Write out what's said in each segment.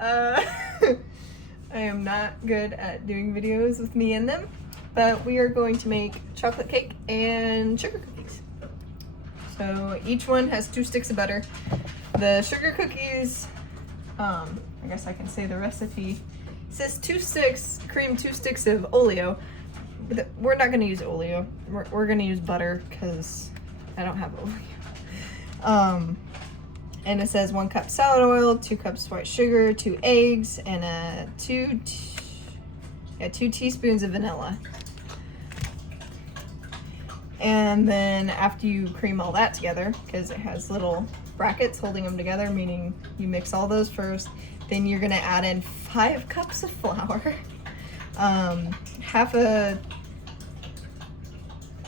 Uh, I am not good at doing videos with me in them, but we are going to make chocolate cake and sugar cookies. So each one has 2 sticks of butter. The sugar cookies, I guess I can say the recipe. It says 2 sticks cream, 2 sticks of Oleo. We're not gonna use Oleo. We're gonna use butter because I don't have Oleo. And it says 1 cup salad oil, 2 cups white sugar, 2 eggs, and 2 teaspoons of vanilla. And then after you cream all that together, because it has little brackets holding them together, meaning you mix all those first, then you're gonna add in 5 cups of flour,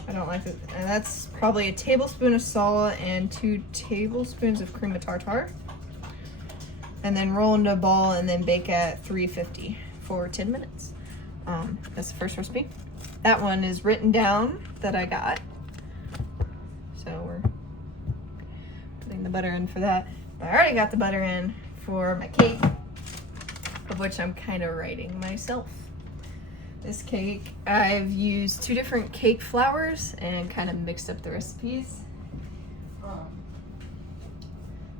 I don't like it, and that's probably a tablespoon of salt and 2 tablespoons of cream of tartar. And then roll into a ball and then bake at 350 for 10 minutes. That's the first recipe. That one is written down that I got. So we're putting the butter in for that. But I already got the butter in for my cake, of which I'm kind of writing myself. This cake, I've used 2 different cake flours and kind of mixed up the recipes.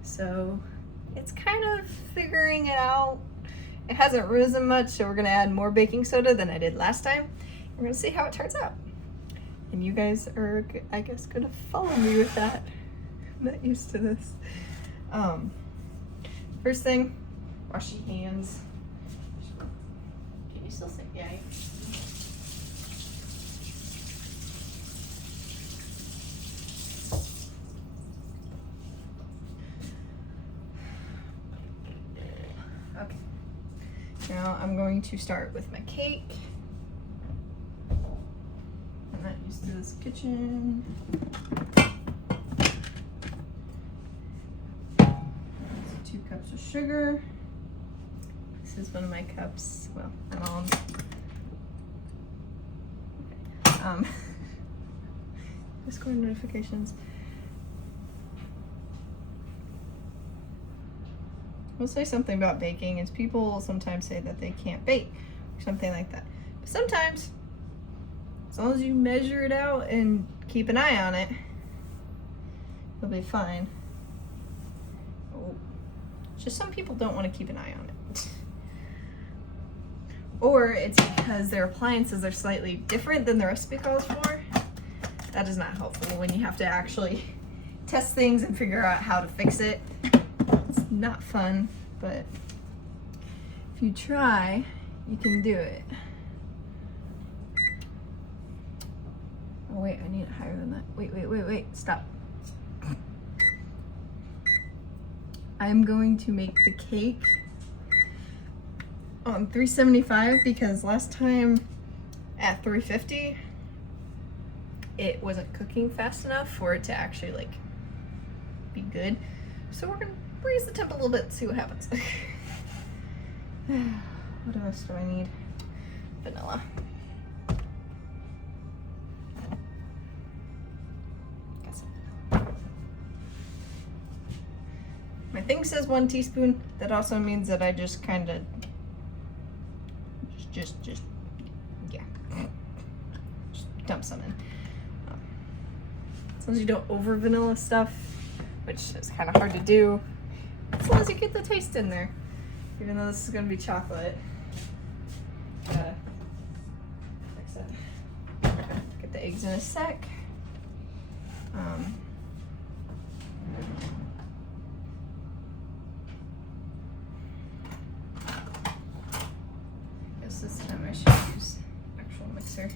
So it's kind of figuring it out. It hasn't risen much, so we're gonna add more baking soda than I did last time. We're gonna see how it turns out. And you guys are, I guess, gonna follow me with that. I'm not used to this. First thing, wash your hands. Can you still say yay? Okay. Now I'm going to start with my cake. I'm not used to this kitchen. 2 cups of sugar. This is one of my cups. Well, my mom's. Okay. Discord notifications. We'll say something about baking is people sometimes say that they can't bake or something like that. But sometimes, as long as you measure it out and keep an eye on it, you'll be fine. Oh, just some people don't want to keep an eye on it. Or it's because their appliances are slightly different than the recipe calls for. That is not helpful when you have to actually test things and figure out how to fix it. It's not fun, but if you try, you can do it. Oh wait, I need it higher than that. Wait, stop. I'm going to make the cake on 375 because last time at 350, it wasn't cooking fast enough for it to actually like be good. So we're gonna raise the temp a little bit and see what happens. What else do I need? Vanilla. My thing says 1 teaspoon. That also means that I just kind of just dump some in. As long as you don't over vanilla stuff, which is kind of hard to do, as long as you get the taste in there. Even though this is going to be chocolate, gotta fix it. Get the eggs in a sec. This time I should use actual mixer.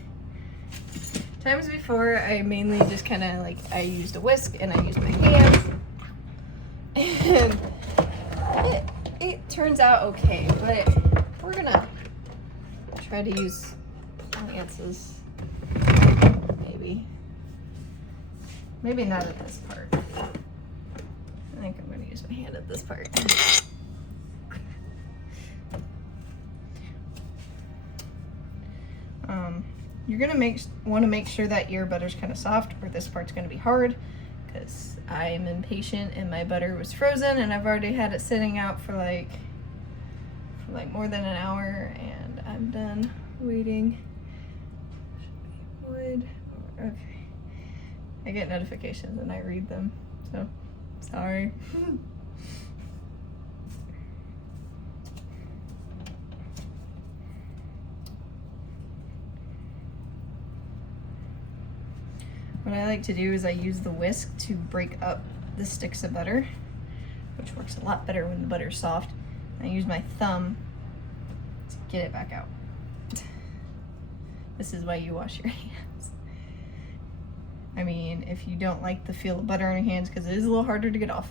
Times before, I mainly just kind of like, I used a whisk and I used my hands. And it turns out okay, but we're gonna try to use appliances. Maybe not at this part. I think I'm gonna use my hand at this part. You're gonna want to make sure that your butter's kind of soft, or this part's gonna be hard, because I'm impatient and my butter was frozen and I've already had it sitting out for like for like more than an hour, and I'm done waiting. Wood. Okay. I get notifications and I read them, so sorry. What I like to do is I use the whisk to break up the sticks of butter, which works a lot better when the butter's soft. I use my thumb to get it back out. This is why you wash your hands. I mean, if you don't like the feel of butter on your hands, because it is a little harder to get off,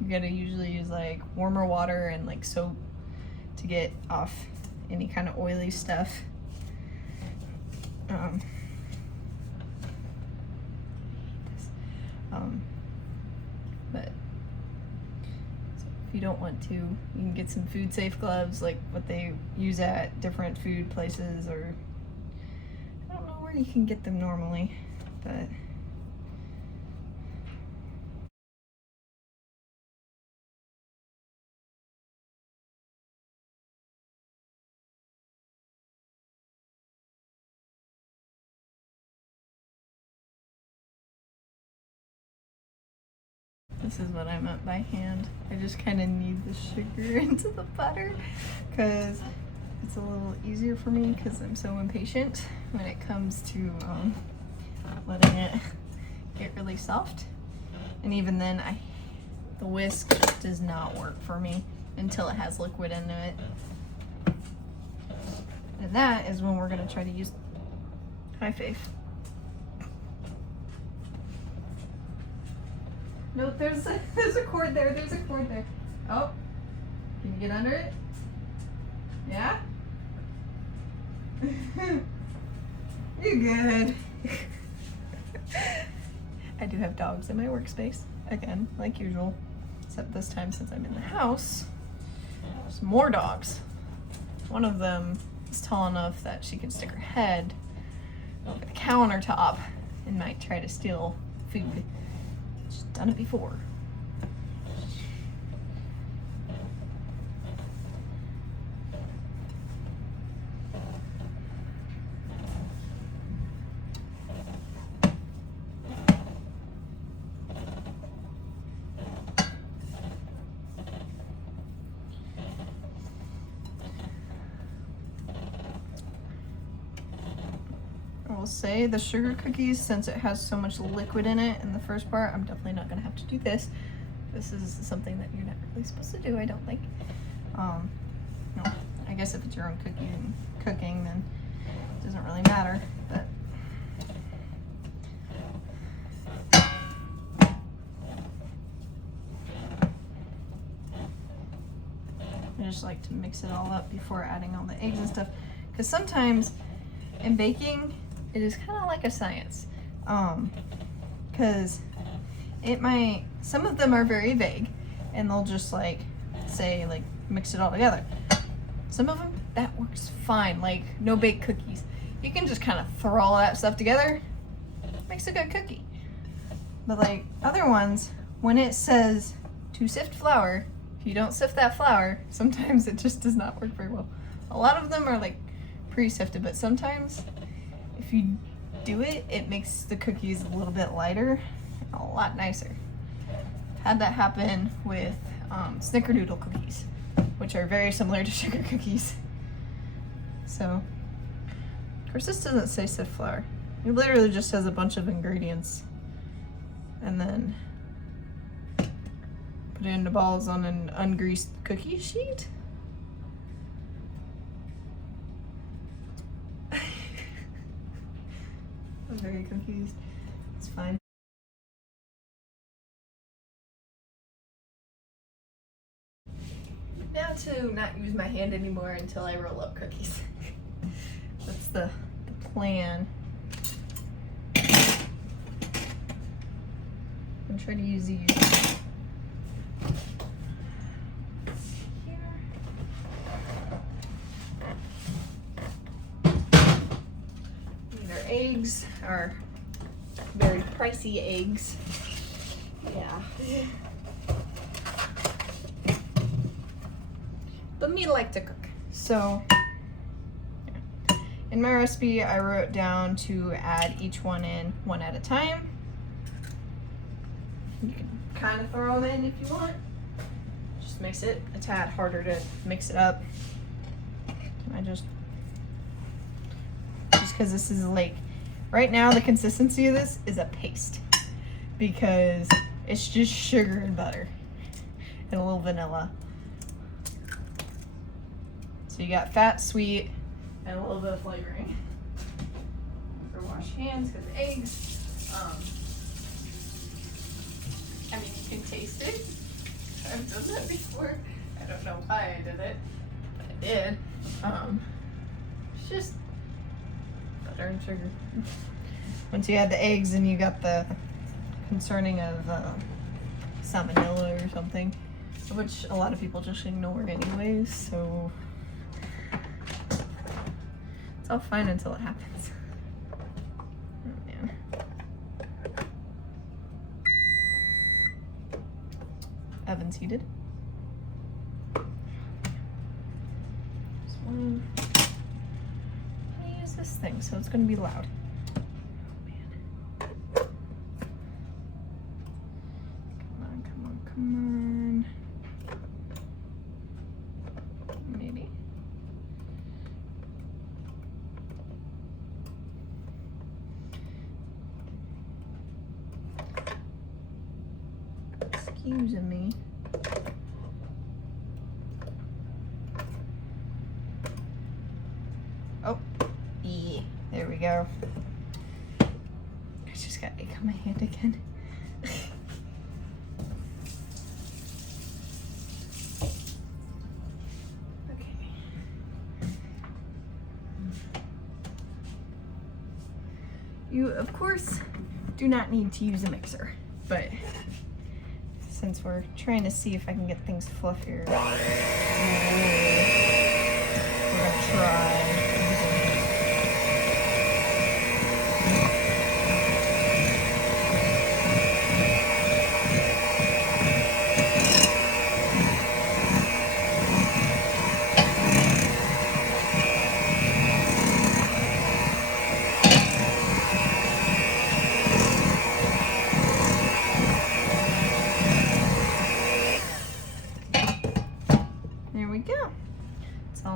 you gotta usually use like warmer water and like soap to get off any kind of oily stuff. But so if you don't want to, you can get some food safe gloves like what they use at different food places, or I don't know where you can get them normally, but this is what I meant by hand. I just kind of knead the sugar into the butter because it's a little easier for me because I'm so impatient when it comes to letting it get really soft. And even then, the whisk does not work for me until it has liquid into it. And that is when we're gonna try to use Hi Faith. No, there's a cord there. There's a cord there. Oh, can you get under it? Yeah? You're good. I do have dogs in my workspace, again, like usual. Except this time, since I'm in the house, there's more dogs. One of them is tall enough that she can stick her head over the countertop and might try to steal food. She's done it before. I will say the sugar cookies, since it has so much liquid in it in the first part, I'm definitely not gonna have to do this. This is something that you're not really supposed to do, I don't think. No, I guess if it's your own cooking, then it doesn't really matter, but. I just like to mix it all up before adding all the eggs and stuff, because sometimes in baking, it is kind of like a science, because some of them are very vague, and they'll just like say like mix it all together. Some of them, that works fine, like no bake cookies. You can just kind of throw all that stuff together, makes a good cookie. But like other ones, when it says to sift flour, if you don't sift that flour, sometimes it just does not work very well. A lot of them are like pre-sifted, but sometimes if you do it, it makes the cookies a little bit lighter and a lot nicer. Had that happen with snickerdoodle cookies, which are very similar to sugar cookies. So, of course, this doesn't say sift flour. It literally just has a bunch of ingredients, and then put it into balls on an ungreased cookie sheet. I'm very confused. It's fine. Now to not use my hand anymore until I roll up cookies. That's the plan. I'm trying to use these. Eggs are very pricey eggs. Yeah. but me like to cook. So yeah. In my recipe, I wrote down to add each one in one at a time. You can kind of throw them in if you want. Just makes it a tad harder to mix it up. I just because this is like, right now the consistency of this is a paste because it's just sugar and butter and a little vanilla. So you got fat, sweet, and a little bit of flavoring. Or wash hands because eggs. I mean, you can taste it. I've done that before. I don't know why I did it, but I did. It's just butter and sugar. Once you add the eggs, and you got the concerning of salmonella or something, which a lot of people just ignore anyways. So it's all fine until it happens. Oh, man. Oven's heated. Just one. I use this thing, so it's going to be loud. Oh, man. Come on, come on, come on. Maybe. Excuse me. Oh, yeah, there we go. I just got egg on my hand again. Okay. You, of course, do not need to use a mixer, but since we're trying to see if I can get things fluffier, we're gonna try.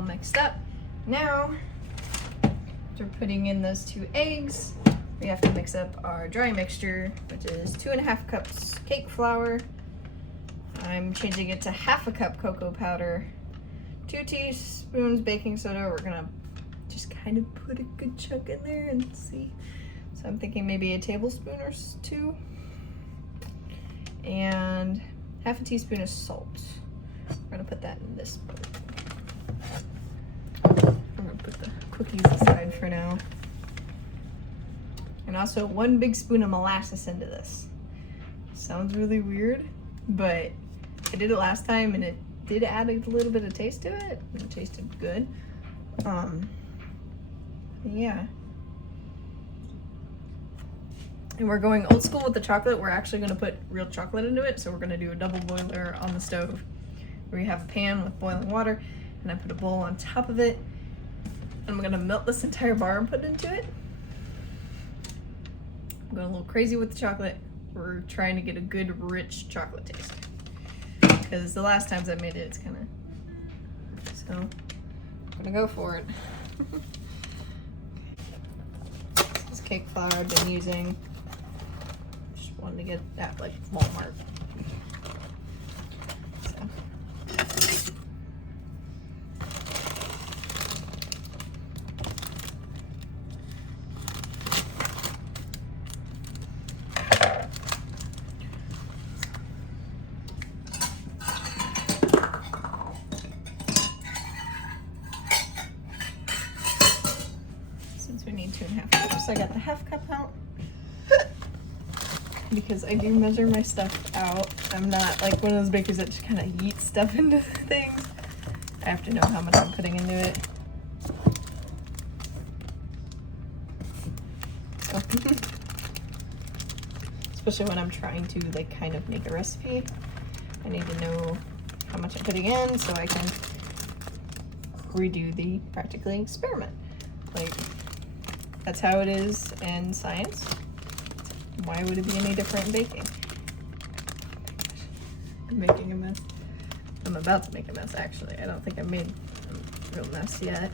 Mixed up. Now, after putting in those 2 eggs, we have to mix up our dry mixture, which is 2.5 cups cake flour. I'm changing it to 1/2 cup cocoa powder, 2 teaspoons baking soda. We're gonna just kind of put a good chunk in there and see. So I'm thinking maybe a tablespoon or 2, and 1/2 teaspoon of salt. We're gonna put that in this bowl. I'm gonna put the cookies aside for now. And also 1 big spoon of molasses into this. Sounds really weird, but I did it last time and it did add a little bit of taste to it. It tasted good. Yeah. And we're going old school with the chocolate. We're actually gonna put real chocolate into it. So we're gonna do a double boiler on the stove where you have a pan with boiling water, and I put a bowl on top of it. I'm gonna melt this entire bar and put it into it. I'm going a little crazy with the chocolate. We're trying to get a good rich chocolate taste. Because the last times I made it, it's kind of, so I'm gonna go for it. This is cake flour I've been using. Just wanted to get that like Walmart. We need 2.5 cups. I got the 1/2 cup out because I do measure my stuff out. I'm not like one of those bakers that just kind of yeet stuff into things. I have to know how much I'm putting into it. So, especially when I'm trying to like kind of make a recipe, I need to know how much I'm putting in so I can redo the practically experiment. Like, that's how it is in science. Why would it be any different in baking? I'm making a mess. I'm about to make a mess, actually. I don't think I made a real mess yet.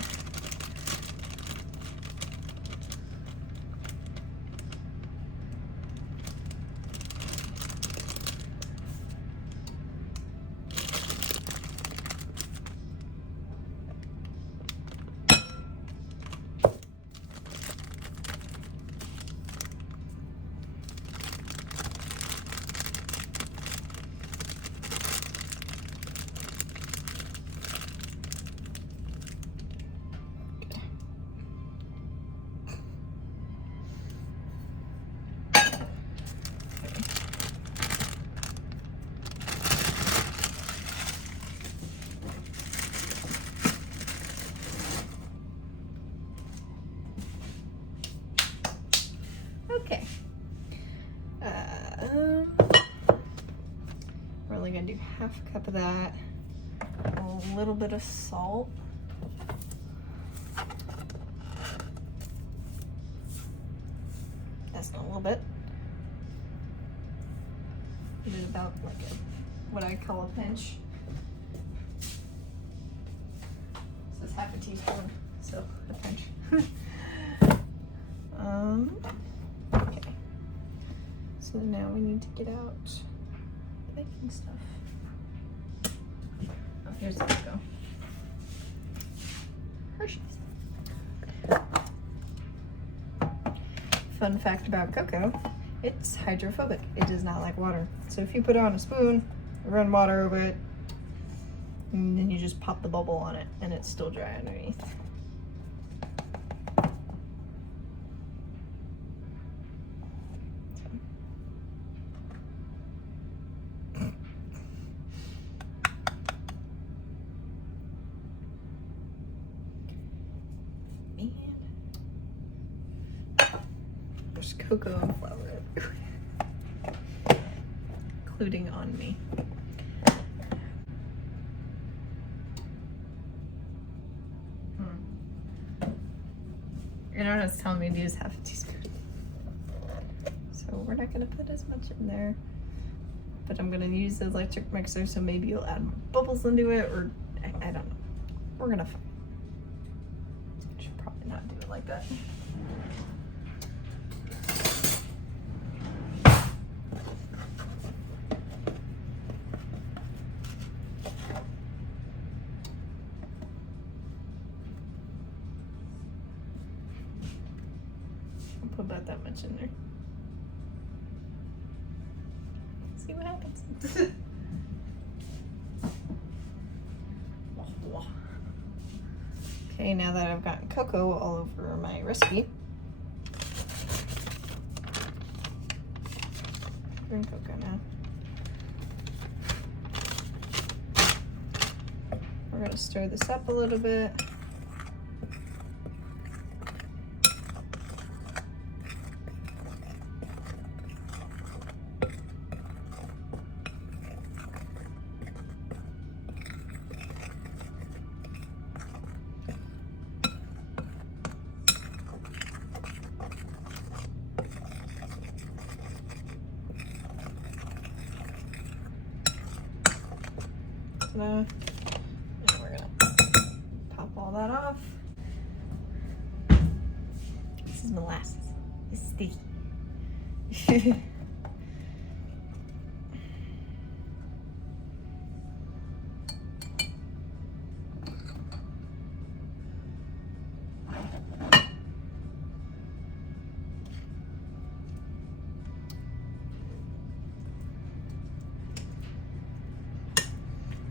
Okay. We're only gonna do half a cup of that. A little bit of salt. That's not a little bit. We did about like what I call a pinch. So it's half a teaspoon, so a pinch. Okay. So now we need to get out the baking stuff. Oh, here's the cocoa. Hershey's. Fun fact about cocoa, it's hydrophobic. It does not like water. So if you put it on a spoon, run water over it, and then you just pop the bubble on it, and it's still dry underneath. There's cocoa and flour everywhere, including on me. Internet's telling me to use half a teaspoon. So we're not gonna put as much in there, but I'm gonna use the electric mixer, so maybe you'll add more bubbles into it, or I don't know. We're gonna find. Should probably not do it like that. Put about that much in there. See what happens. Okay, now that I've gotten cocoa all over my recipe, green cocoa now. We're gonna stir this up a little bit. And we're gonna pop all that off. This is molasses. It's sticky.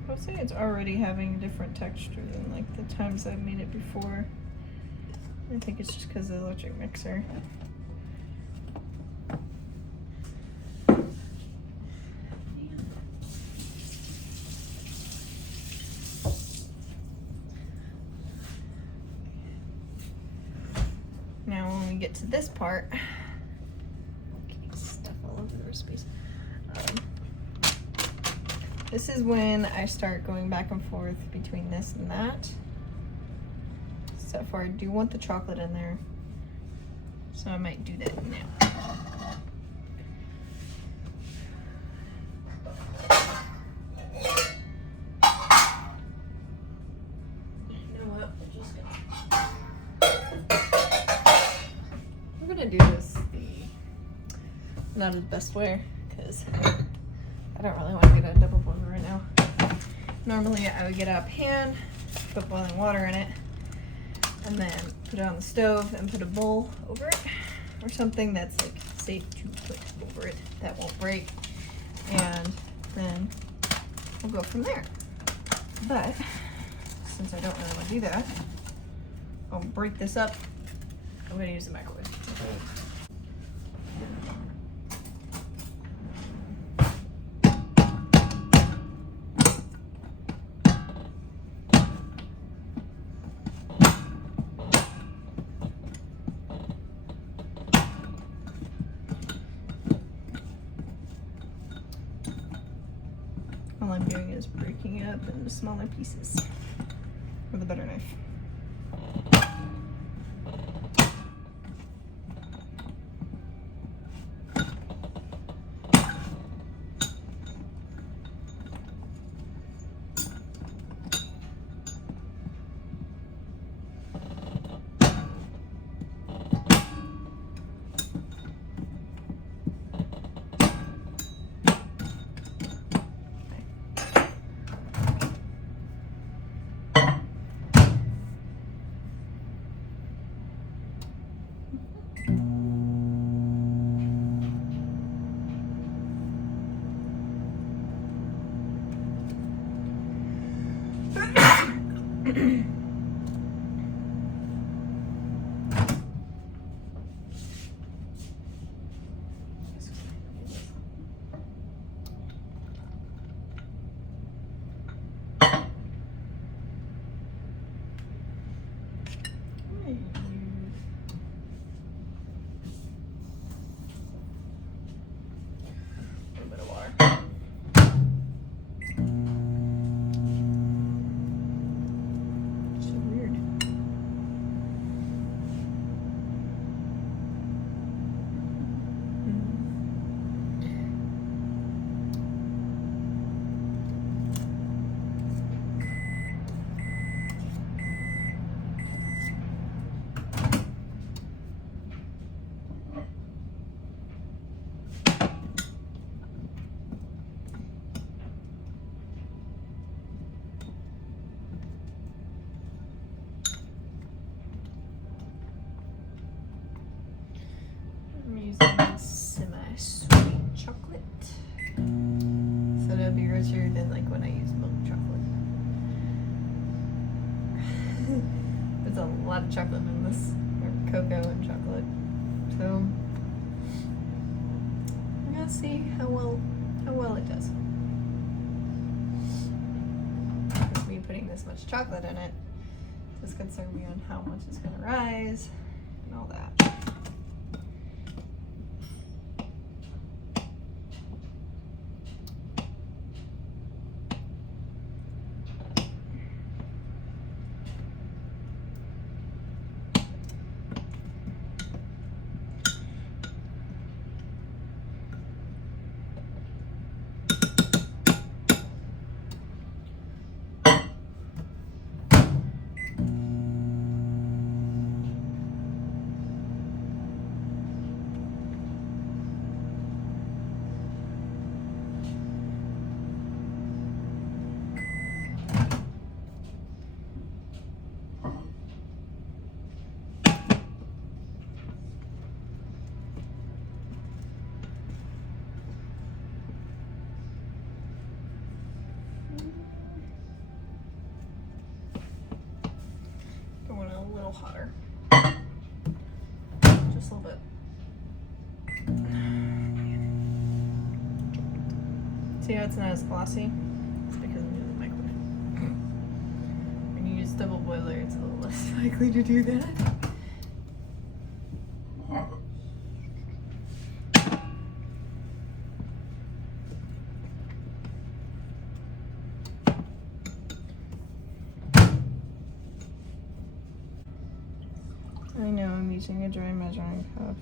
I would say it's already having a different texture than like the times I've made it before. I think it's just because of the electric mixer. Now when we get to this part, okay, stuff all over the recipes. This is when I start going back and forth between this and that. except for I do want the chocolate in there. So I might do that now. You know what? We're gonna do this not the best way, because I don't really want to get a double boiler right now. Normally I would get a pan, put boiling water in it, and then put it on the stove and put a bowl over it, or something that's like safe to put over it that won't break, and then we'll go from there. But since I don't really want to do that, I'll break this up. I'm going to use the microwave. All I'm doing is breaking it up into smaller pieces with a butter knife. I'm using semi-sweet chocolate, so it'll be richer than like when I use milk chocolate. There's a lot of chocolate in this, or cocoa and chocolate, so we're gonna see how well it does. With me putting this much chocolate in it, just concern me on how much it's gonna rise and all that. Hotter. Just a little bit. See how it's not as glossy? It's because I'm using the microwave. When you use double boiler, it's a little less likely to do that. I know I'm using a dry measuring cup.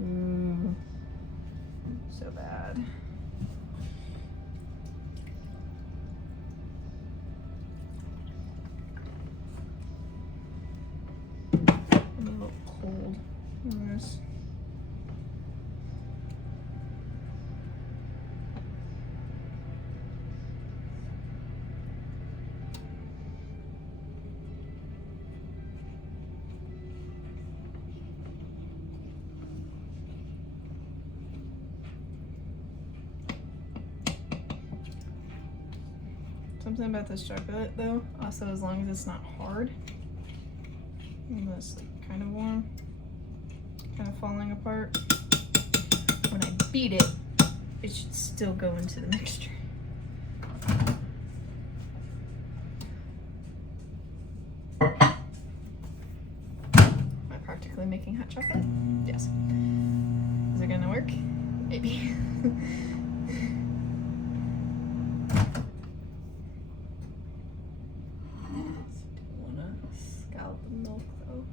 Ooh, so bad. I'm a little cold on this. Something about this chocolate though, also as long as it's not hard. And it's like kind of warm, kind of falling apart. When I beat it, it should still go into the mixture. Am I practically making hot chocolate? Yes. Is it gonna work? Maybe. Milk though.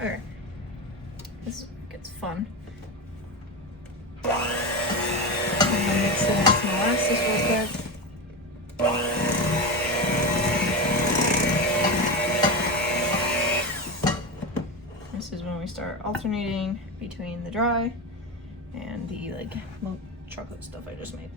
Alright. This gets fun. Mix it into molasses real quick. This is when we start alternating between the dry and the like milk chocolate stuff I just made.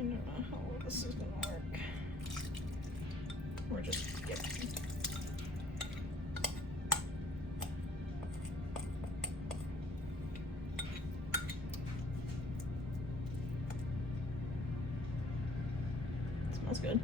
I don't know how well this is gonna work. We're just skipping. Smells good.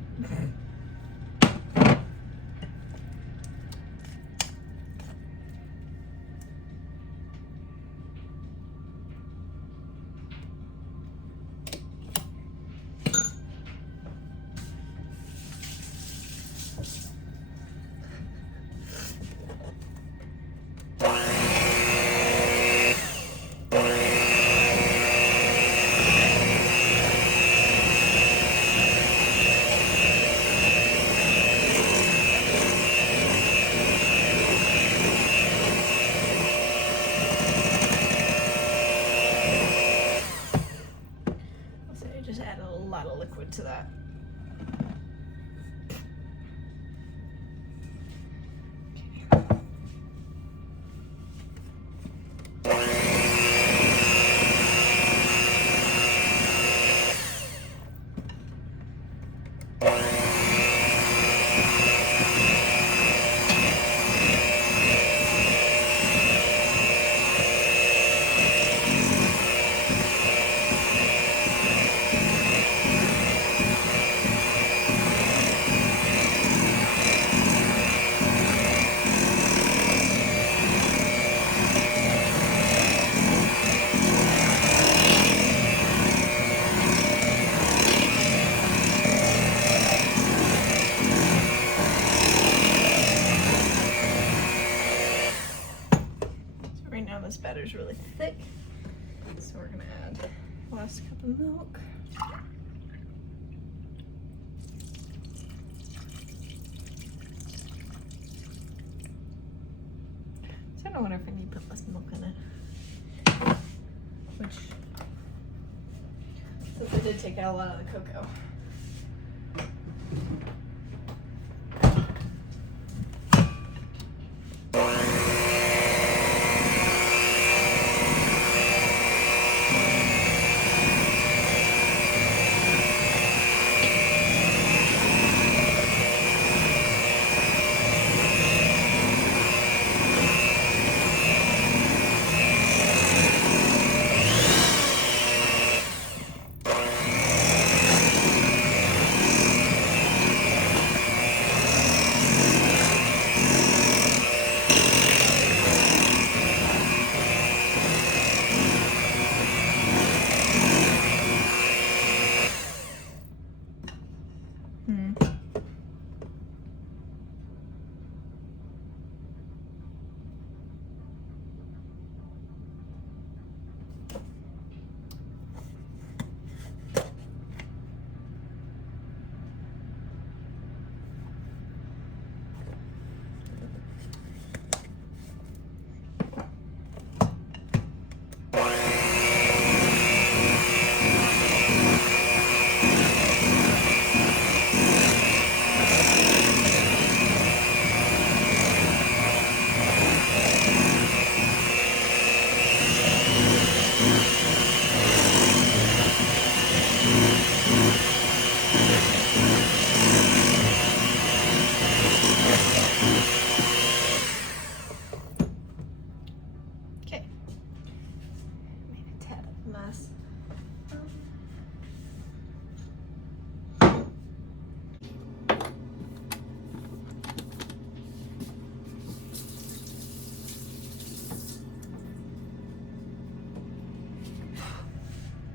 Liquid to that. This batter's really thick, so we're gonna add the last cup of milk. So I don't wonder if I need to put less milk in it. which I did take out a lot of the cocoa.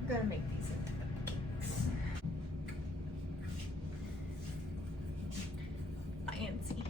I'm gonna make these into cupcakes. Fancy.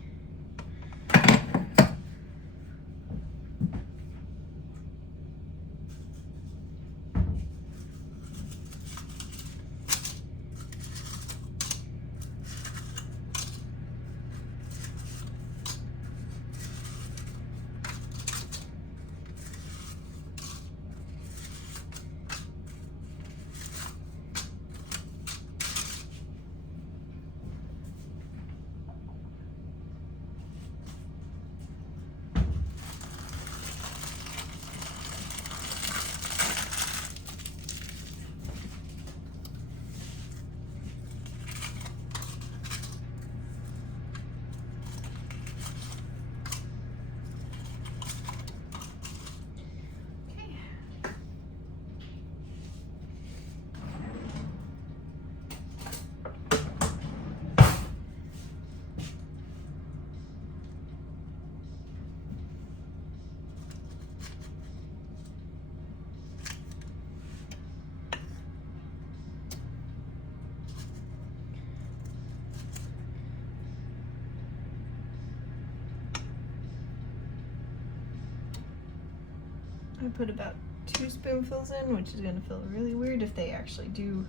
I put about 2 spoonfuls in, which is gonna feel really weird if they actually do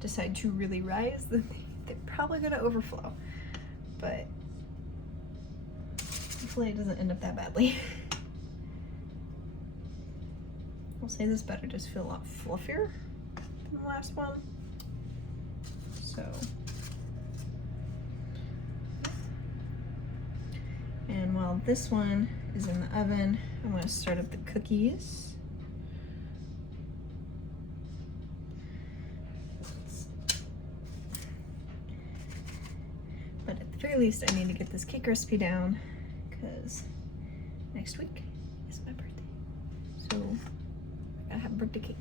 decide to really rise. Then they're probably gonna overflow, but hopefully it doesn't end up that badly. I'll say this better just feel a lot fluffier than the last one. So, and while this one is in the oven, I'm going to start up the cookies. But at the very least, I need to get this cake recipe down because next week is my birthday. So I gotta have birthday cake.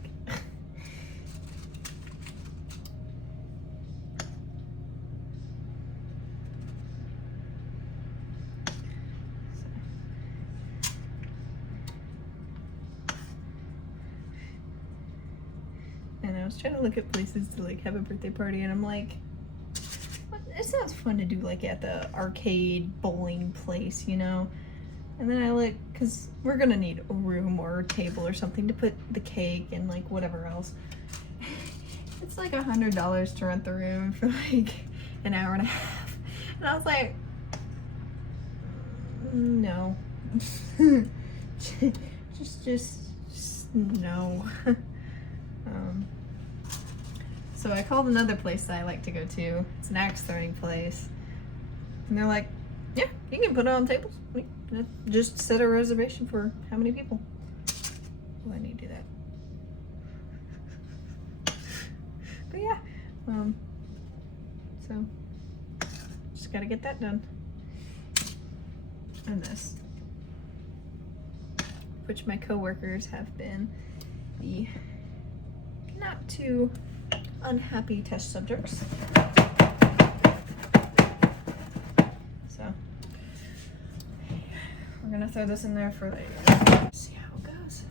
And I was trying to look at places to like have a birthday party, and I'm like, it sounds fun to do like at the arcade bowling place, you know? And then I look, because we're gonna need a room or a table or something to put the cake and like whatever else. It's like $100 to rent the room for like an hour and a half. And I was like, no. just no. So I called another place that I like to go to. It's an axe throwing place. And they're like, yeah, you can put it on tables. Just set a reservation for how many people. Oh, I need to do that. But yeah, so just gotta get that done. And this, which my coworkers have been the not too unhappy test subjects. So we're gonna throw this in there for later. See how it goes.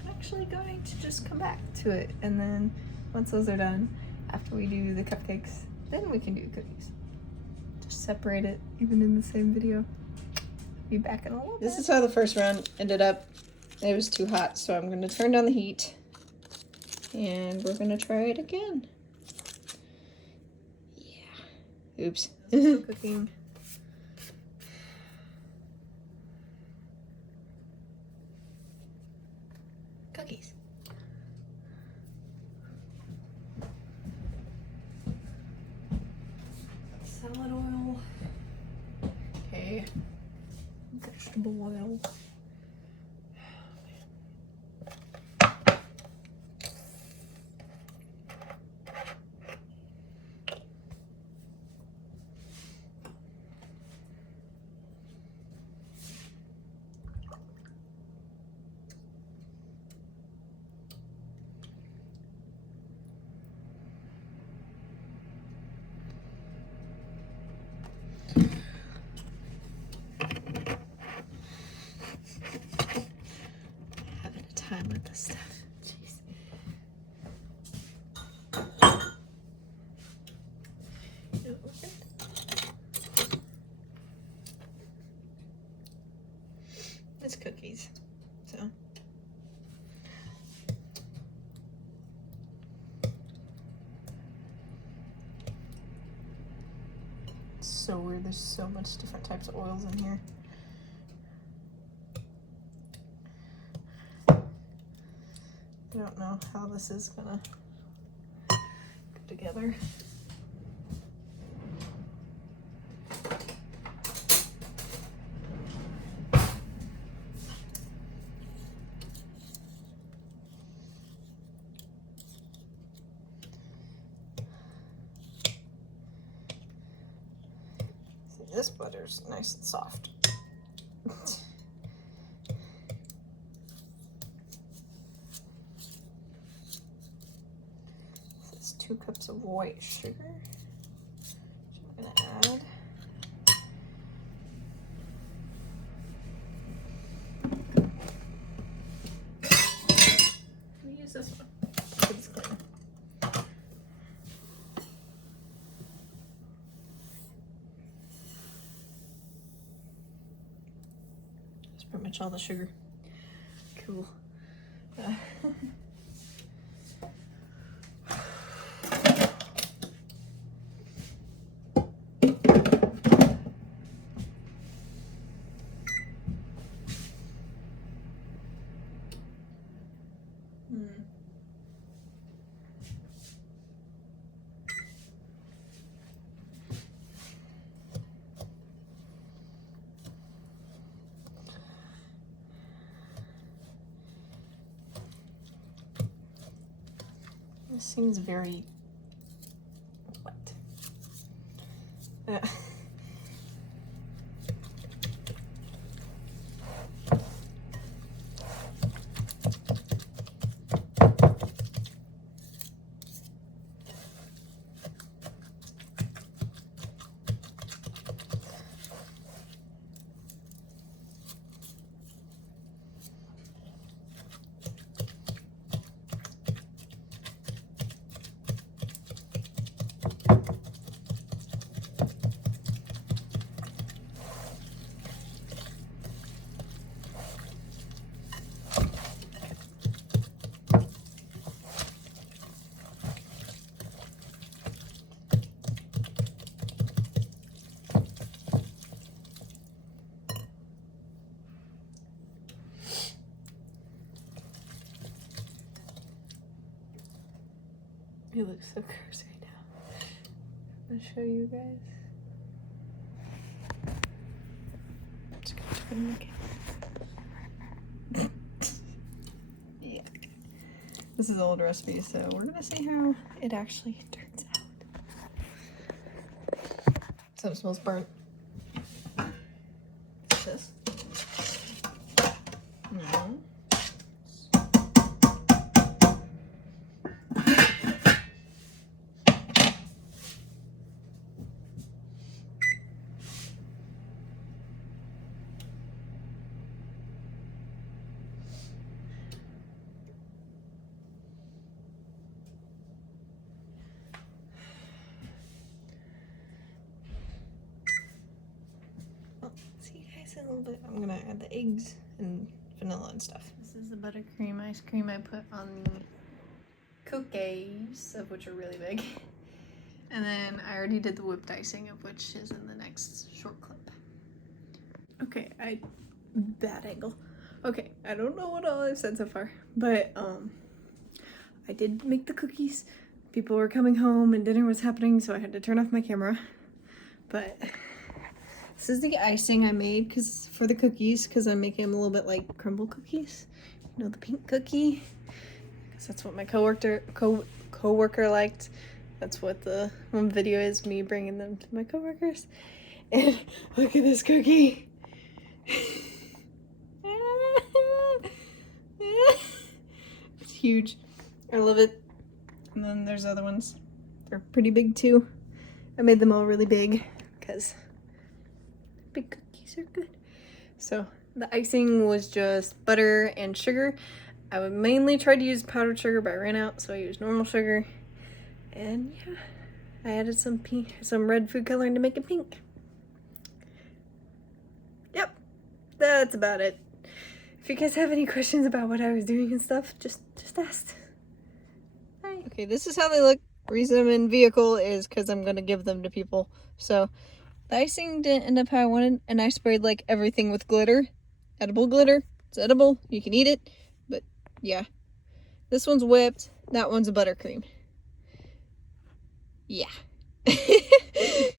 I'm actually going to just come back to it, and then once those are done, after we do the cupcakes, then we can do cookies. Just separate it, even in the same video. Be back in a little bit. This is how the first round ended up. It was too hot, so I'm gonna turn down the heat. And we're gonna try it again. Yeah. Oops. Still cooking. Cookies. Salad oil. Okay. Vegetable oil. Having a time with this stuff. Jeez. It's cookies, so. It's so weird, there's so much different types of oils in here. I don't know how this is gonna go together. See, this butter's nice and soft. This is 2 cups of white sugar, which I'm gonna add. Let me use this one. It's clean. That's pretty much all the sugar. Cool. This seems very wet. It looks so gross right now. I'm gonna show you guys. I'm just gonna put it in the camera. Yeah. This is an old recipe, so we're gonna see how it actually turns out. Something smells burnt. What's this? No. See you guys in a little bit. I'm gonna add the eggs and vanilla and stuff. This is the buttercream ice cream I put on the cookies, of which are really big. And then I already did the whipped icing, of which is in the next short clip. Okay, bad angle. Okay, I don't know what all I've said so far, but I did make the cookies. People were coming home and dinner was happening, so I had to turn off my camera. But this is the icing I made for the cookies, because I'm making them a little bit like crumble cookies. You know, the pink cookie, because that's what my coworker liked. That's what the one video is, me bringing them to my coworkers. And look at this cookie. It's huge. I love it. And then there's other ones. They're pretty big too. I made them all really big because big cookies are good. So the icing was just butter and sugar. I would mainly try to use powdered sugar, but I ran out, so I used normal sugar. And yeah, I added some red food coloring to make it pink. Yep, that's about it. If you guys have any questions about what I was doing and stuff, just ask. Bye. Okay, this is how they look. Reason I'm in vehicle is because I'm gonna give them to people. So the icing didn't end up how I wanted, and I sprayed like everything with glitter, edible glitter. It's edible, you can eat it, but yeah. This one's whipped, that one's a buttercream. Yeah.